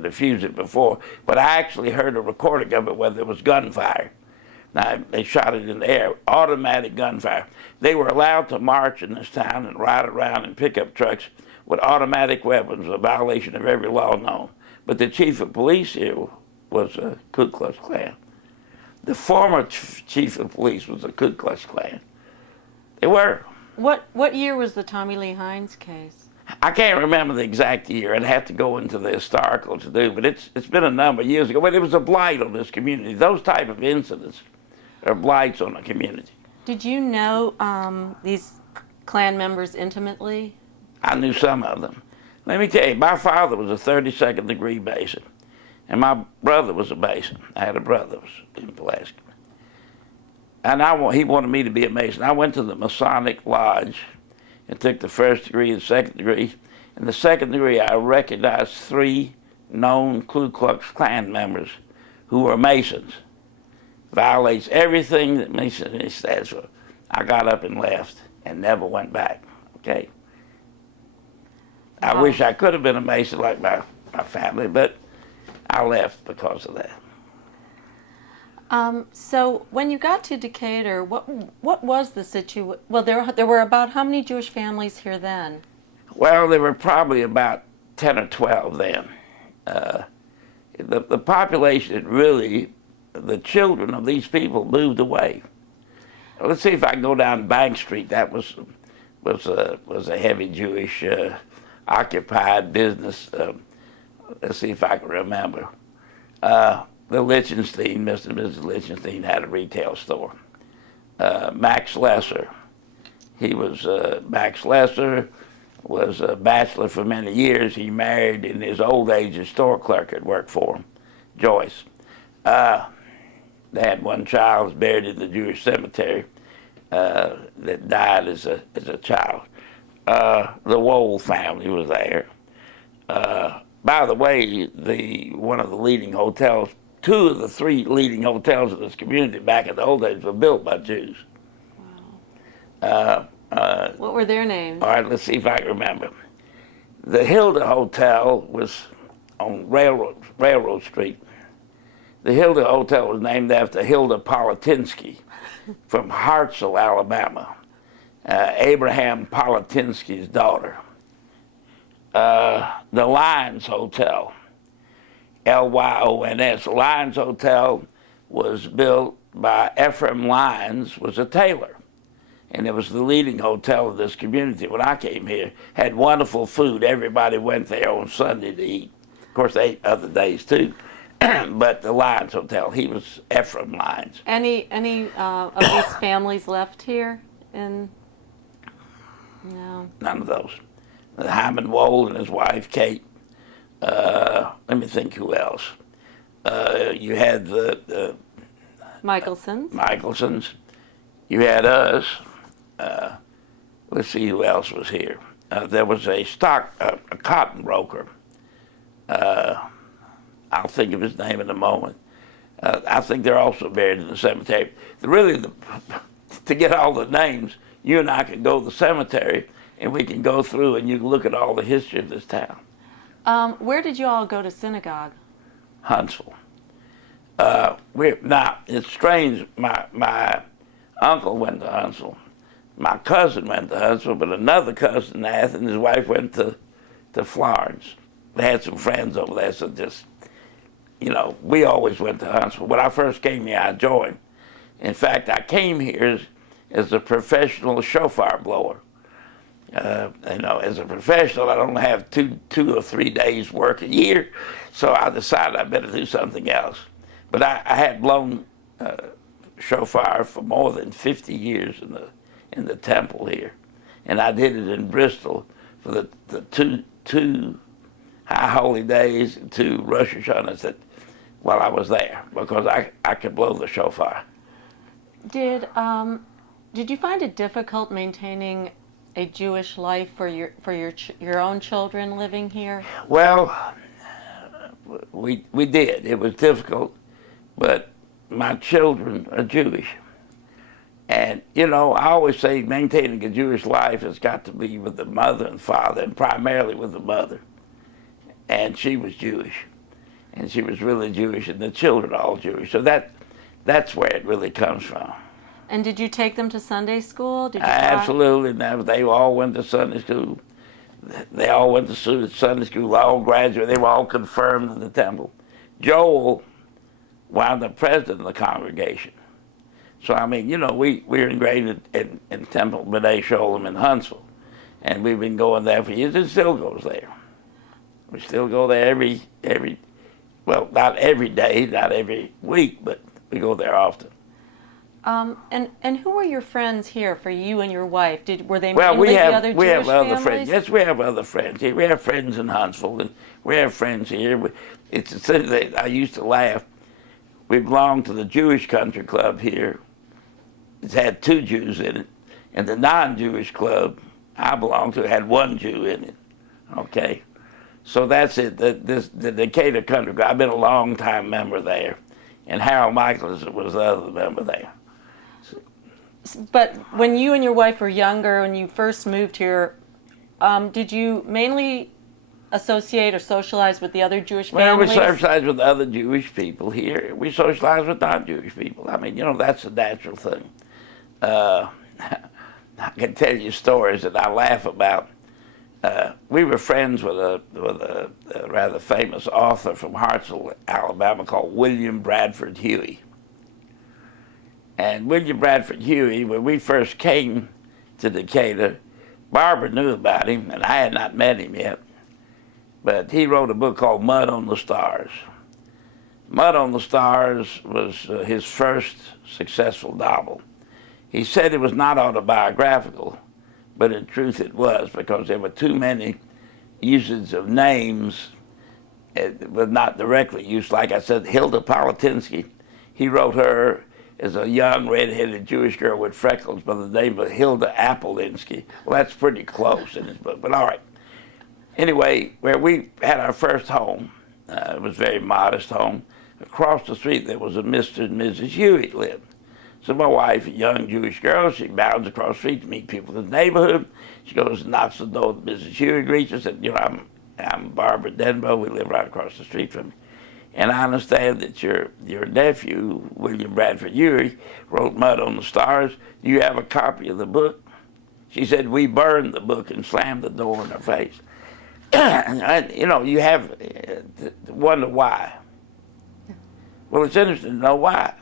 defused it before, but I actually heard a recording of it where there was gunfire. Now, they shot it in the air, automatic gunfire. They were allowed to march in this town and ride around in pickup trucks with automatic weapons, a violation of every law known. But the chief of police here was a Ku Klux Klan. The former chief of police was a Ku Klux Klan. They were. What year was the Tommy Lee Hines case? I can't remember the exact year. I'd have to go into the historical to do, but it's been a number of years ago. But it was a blight on this community. Those type of incidents are blights on a community. Did you know these Klan members intimately? I knew some of them. Let me tell you, my father was a 32nd degree Mason, and my brother was a Mason. I had a brother that was in Pulaski. And he wanted me to be a Mason. I went to the Masonic Lodge and took the first degree and second degree. In the second degree, I recognized 3 known Ku Klux Klan members who were Masons. Violates everything that Masonry stands for. I got up and left and never went back, okay? I wish I could have been a Mason like my family, but I left because of that. So when you got to Decatur, what was the situation? Well, there were about how many Jewish families here then? Well, there were probably about 10 or 12 then. The population really, the children of these people moved away. Let's see if I can go down Bank Street. That was a heavy Jewish occupied business. Let's see if I can remember. The Lichtenstein, Mr. and Mrs. Lichtenstein, had a retail store. Max Lesser, Max Lesser was a bachelor for many years. He married in his old age a store clerk that worked for him, Joyce. They had one child was buried in the Jewish cemetery that died as a child. The Wohl family was there. By the way, one of the leading hotels, 2 of the 3 leading hotels in this community back in the old days were built by Jews. Wow. What were their names? All right, let's see if I can remember. The Hilda Hotel was on Railroad Street. The Hilda Hotel was named after Hilda Politinsky from Hartselle, Alabama, Abraham Politinsky's daughter. The Lyons Hotel, Lyons. Lyons Hotel was built by Ephraim Lyons, was a tailor. And it was the leading hotel of this community when I came here. Had wonderful food. Everybody went there on Sunday to eat. Of course, they ate other days too. But the Lyons Hotel, he was Ephraim Lyons. Any of these families left here? No. None of those. Hyman Wohl and his wife, Kate. Let me think who else. You had the Michelsons. You had us. Let's see who else was here. There was a cotton broker. I'll think of his name in a moment. I think they're also buried in the cemetery. To get all the names, you and I can go to the cemetery and we can go through and you can look at all the history of this town. Where did you all go to synagogue? Huntsville. Now, it's strange, my uncle went to Huntsville. My cousin went to Huntsville, but another cousin, Nathan, his wife went to Florence. They had some friends over there, so just, we always went to Huntsville. When I first came here, I joined. In fact, I came here as a professional shofar blower. As a professional, I don't have two or 3 days work a year, so I decided I better do something else. But I had blown shofar for more than 50 years in the temple here, and I did it in Bristol for the two high holy days and 2 Rosh Hashanahs while I was there, because I could blow the shofar. Did you find it difficult maintaining a Jewish life for your own children living here? Well, we did. It was difficult, but my children are Jewish. And, I always say maintaining a Jewish life has got to be with the mother and father, and primarily with the mother. And she was Jewish. and she was really Jewish, and the children all Jewish. So that's where it really comes from. And did you take them to Sunday school? Did you Absolutely. Now, they all went to Sunday school. They all went to Sunday school. All graduated. They were all confirmed in the temple. Joel wound up president of the congregation. So, I mean, you know, we're ingrained in Temple B'nai Sholem in Huntsville. And we've been going there for years. It still goes there. We still go there every well, not every day, not every week, but we go there often. And who were your friends here for you and your wife? Were they Well, mainly the other we Jewish have other families? friends. Yes, we have other friends here. We have friends in Huntsville, and we have friends here. It's a thing that I used to laugh. We belong to the Jewish Country Club here. It's had 2 Jews in it, and the non-Jewish club I belong to had 1 Jew in it. Okay, so that's it. The Decatur Country Club. I've been a long time member there, and Harold Michaels was the other member there. But when you and your wife were younger, when you first moved here, did you mainly associate or socialize with the other Jewish families? Well, we socialize with other Jewish people here. We socialize with non-Jewish people. I mean, you know, that's a natural thing. I can tell you stories that I laugh about. We were friends with a rather famous author from Hartsville, Alabama, called William Bradford Huey. And William Bradford Huey, when we first came to Decatur, Barbara knew about him, and I had not met him yet. But he wrote a book called Mud on the Stars. Mud on the Stars was his first successful novel. He said it was not autobiographical, but in truth it was, because there were too many uses of names that were not directly used. Like I said, Hilda Politinsky, he wrote her as a young red-headed Jewish girl with freckles by the name of Hilda Appelinsky. Well, that's pretty close in his book, but all right. Anyway, where we had our first home, it was a very modest home. Across the street there was a Mr. and Mrs. Hewitt lived. So my wife, a young Jewish girl, she bounds across the street to meet people in the neighborhood. She goes and knocks on the door. Mrs. Hewitt greets her, said, you know, I'm Barbara Denbo. We live right across the street from me. And I understand that your nephew, William Bradford Huey, wrote Mud on the Stars. Do you have a copy of the book? She said, we burned the book, and slammed the door in her face. You know, you have to wonder why. Well, it's interesting to know why.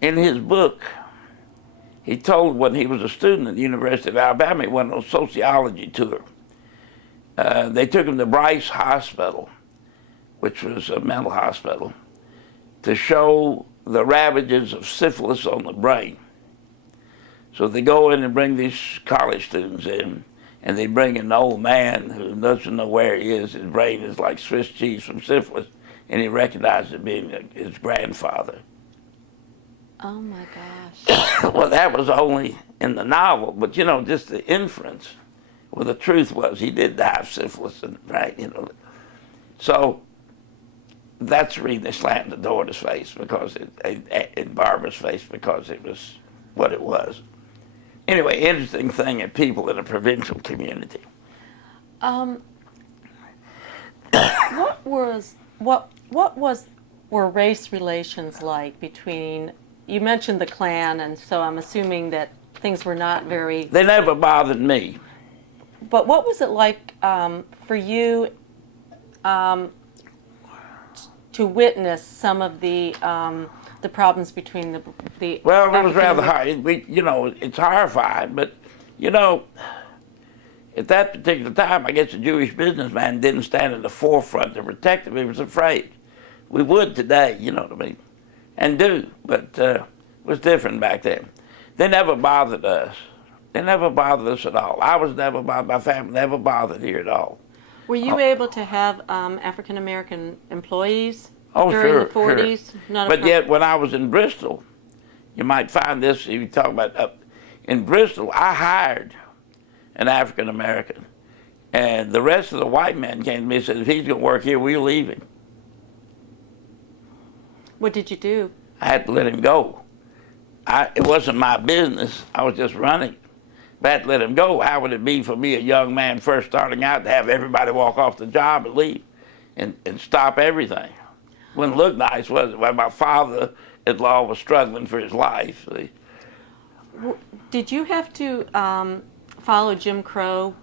In his book, he told when he was a student at the University of Alabama, he went on a sociology tour. They took him to Bryce Hospital, which was a mental hospital, to show the ravages of syphilis on the brain. So they go in and bring these college students in, and they bring an old man who doesn't know where he is. His brain is like Swiss cheese from syphilis, and he recognized it being his grandfather. Oh my gosh. Well, that was only in the novel, but you know, just the inference. Well, the truth was he did die of syphilis, right? You know, so that's the reason they slammed the door in his face, because in Barbara's face, because it was what it was. Anyway, interesting thing in people in a provincial community. Were race relations like between? You mentioned the Klan, and so I'm assuming that things were not very. They never bothered me. But what was it like for you to witness some of the problems between the Well, it was rather hard. You know, it's horrifying, but you know, at that particular time, I guess the Jewish businessman didn't stand in the forefront to protect him. He was afraid. We would today, you know what I mean, and do, but it was different back then. They never bothered us. They never bothered us at all. I was never bothered. My family never bothered here at all. Were you able to have African American employees during the 40s? Sure. But yet, when I was in Bristol, you might find this, if you talk about in Bristol, I hired an African American, and the rest of the white men came to me and said, if he's going to work here, we'll leave him. What did you do? I had to let him go. It wasn't my business. I was just running. But I had to let him go. How would it be for me, a young man first starting out, to have everybody walk off the job and leave? and stop everything. Wouldn't look nice, was it? Well, my father-in-law was struggling for his life. See? Did you have to follow Jim Crow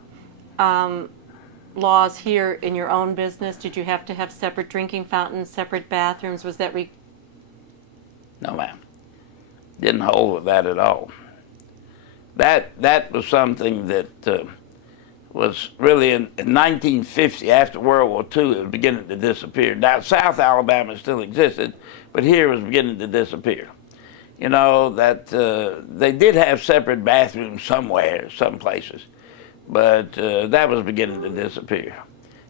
laws here in your own business? Did you have to have separate drinking fountains, separate bathrooms? Was that No, ma'am. Didn't hold with that at all. That was something that was really in 1950, after World War II, it was beginning to disappear. Now, South Alabama still existed, but here it was beginning to disappear. You know, that they did have separate bathrooms somewhere, some places, but that was beginning to disappear.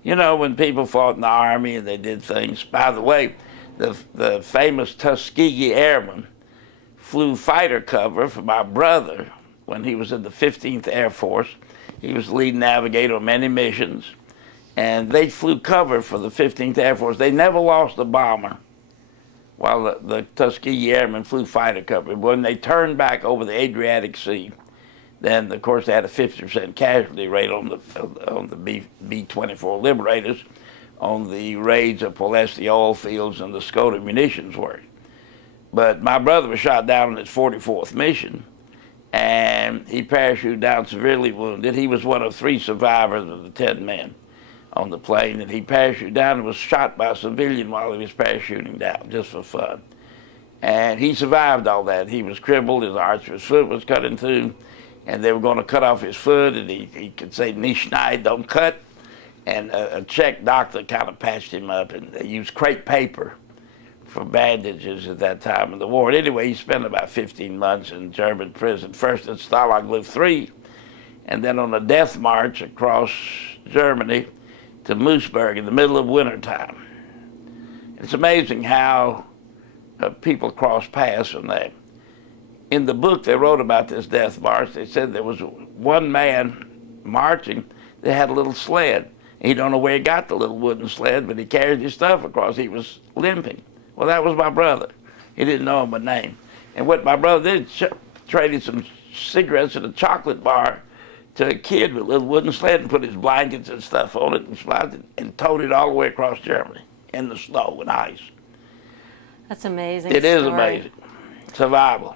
You know, when people fought in the Army and they did things. By the way, the famous Tuskegee Airmen flew fighter cover for my brother when he was in the 15th Air Force. He was the lead navigator on many missions, and they flew cover for the 15th Air Force. They never lost a bomber while the Tuskegee Airmen flew fighter cover. When they turned back over the Adriatic Sea, then, of course, they had a 50% casualty rate on the B-24 Liberators on the raids of Pulaski oil fields and the Skoda munitions work. But my brother was shot down on his 44th mission, and he parachuted down severely wounded. He was one of 3 survivors of the 10 men on the plane, and he parachuted down and was shot by a civilian while he was parachuting down, just for fun. And he survived all that. He was crippled, his arch of his foot was cut in two, and they were going to cut off his foot, and he could say, "Nicht schneid, don't cut." And a Czech doctor kind of patched him up, and they used crepe paper for bandages at that time of the war. Anyway, he spent about 15 months in German prison, first at Stalag Luft 3, and then on a death march across Germany to Moosburg in the middle of wintertime. It's amazing how people cross paths from that. In the book they wrote about this death march, they said there was one man marching that had a little sled. He don't know where he got the little wooden sled, but he carried his stuff across. He was limping. Well, that was my brother. He didn't know him by name. And what my brother did, traded some cigarettes and a chocolate bar to a kid with a little wooden sled and put his blankets and stuff on it and towed it all the way across Germany in the snow and ice. That's amazing. It is amazing. Survival.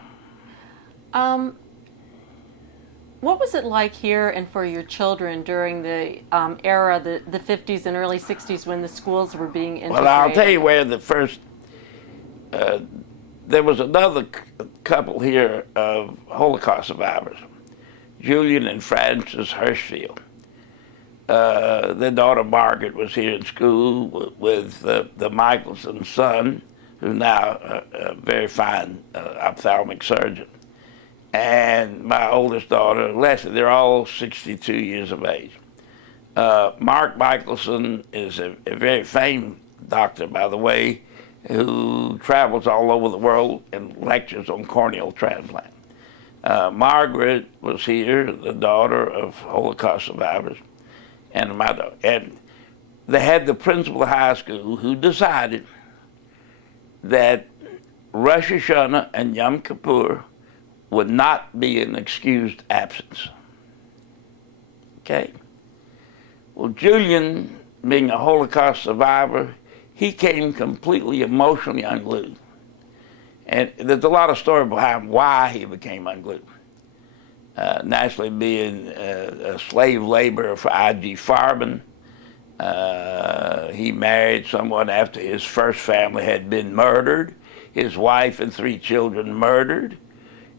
What was it like here and for your children during the era, the 50s and early 60s, when the schools were being integrated? Well, I'll tell you where the first, there was another couple here of Holocaust survivors, Julian and Frances Hirschfield. Their daughter Margaret was here in school with the Michelson son, who's now a very fine ophthalmic surgeon. And my oldest daughter, Leslie, they're all 62 years of age. Mark Michelson is a very famed doctor, by the way, who travels all over the world and lectures on corneal transplant. Margaret was here, the daughter of Holocaust survivors, and my daughter. And they had the principal of high school who decided that Rosh Hashanah and Yom Kippur would not be an excused absence. Okay? Well, Julian, being a Holocaust survivor, he came completely emotionally unglued. And there's a lot of story behind why he became unglued. Naturally, being a slave laborer for I.G. Farben, he married someone after his first family had been murdered, his wife and 3 children murdered.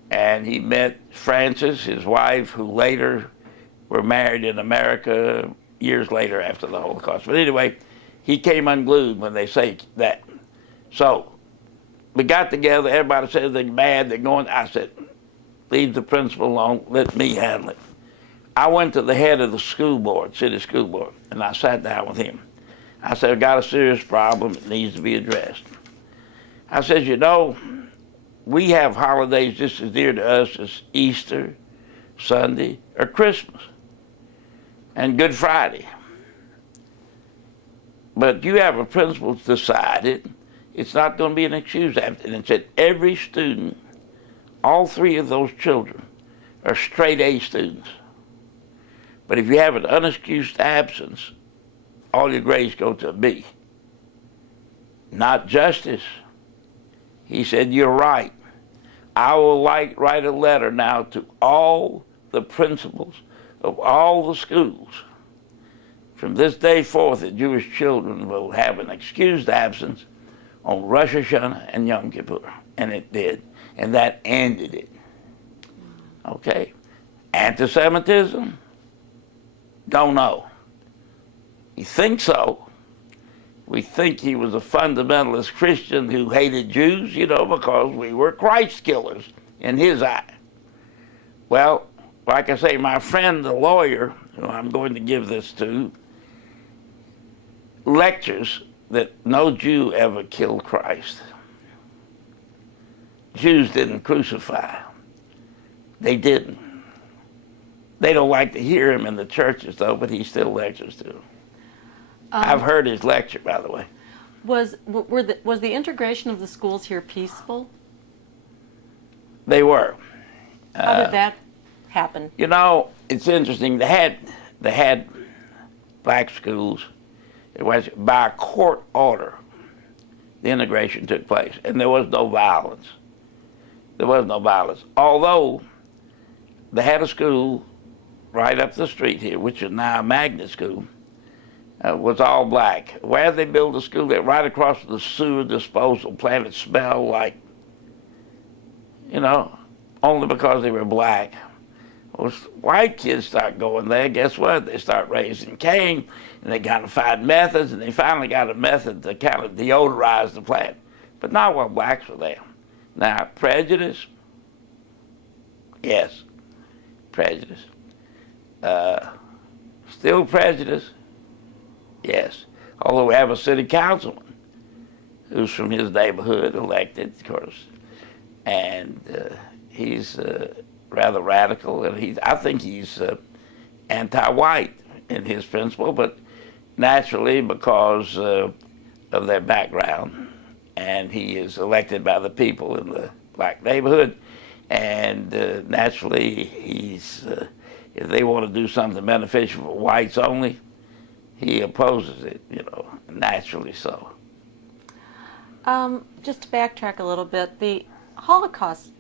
And he met Frances, his wife, who later were married in America years later after the Holocaust. But anyway, he came unglued when they say that. So we got together, everybody said they're mad, they're going. I said, leave the principal alone, let me handle it. I went to the head of the school board, city school board, and I sat down with him. I said, I've got a serious problem, it needs to be addressed. I said, you know, we have holidays just as dear to us as Easter, Sunday, or Christmas, and Good Friday. But you have a principal decided it's not going to be an excuse. And it said every student, all 3 of those children, are straight A students. But if you have an unexcused absence, all your grades go to a B. not justice. He said, you're right. I will write a letter now to all the principals of all the schools. From this day forth, the Jewish children will have an excused absence on Rosh Hashanah and Yom Kippur. And it did. And that ended it. Okay? Anti-Semitism? Don't know. You think so? We think he was a fundamentalist Christian who hated Jews, because we were Christ killers in his eye. Well, like I say, my friend, the lawyer, who I'm going to give this to, lectures that no Jew ever killed Christ. Jews didn't crucify. They didn't. They don't like to hear him in the churches, though, but he still lectures to them. I've heard his lecture, by the way. Was the integration of the schools here peaceful? They were. How did that happen? It's interesting. They had black schools. It was by court order. The integration took place, and there was no violence. There was no violence. Although they had a school right up the street here, which is now a magnet school, was all black. Where they built a school, that right across the sewer disposal plant, it smelled like, only because they were black. Well, white kids start going there. Guess what? They start raising Cain, and they got to find methods, and they finally got a method to kind of deodorize the plant. But not while blacks were there. Now, prejudice? Yes, prejudice. Still prejudice? Yes. Although we have a city councilman who's from his neighborhood, elected, of course, and he's rather radical, and I think he's anti-white in his principle, but naturally because of their background, and he is elected by the people in the black neighborhood, and naturally he's, if they want to do something beneficial for whites only, he opposes it, naturally so. Just to backtrack a little bit, the Holocaust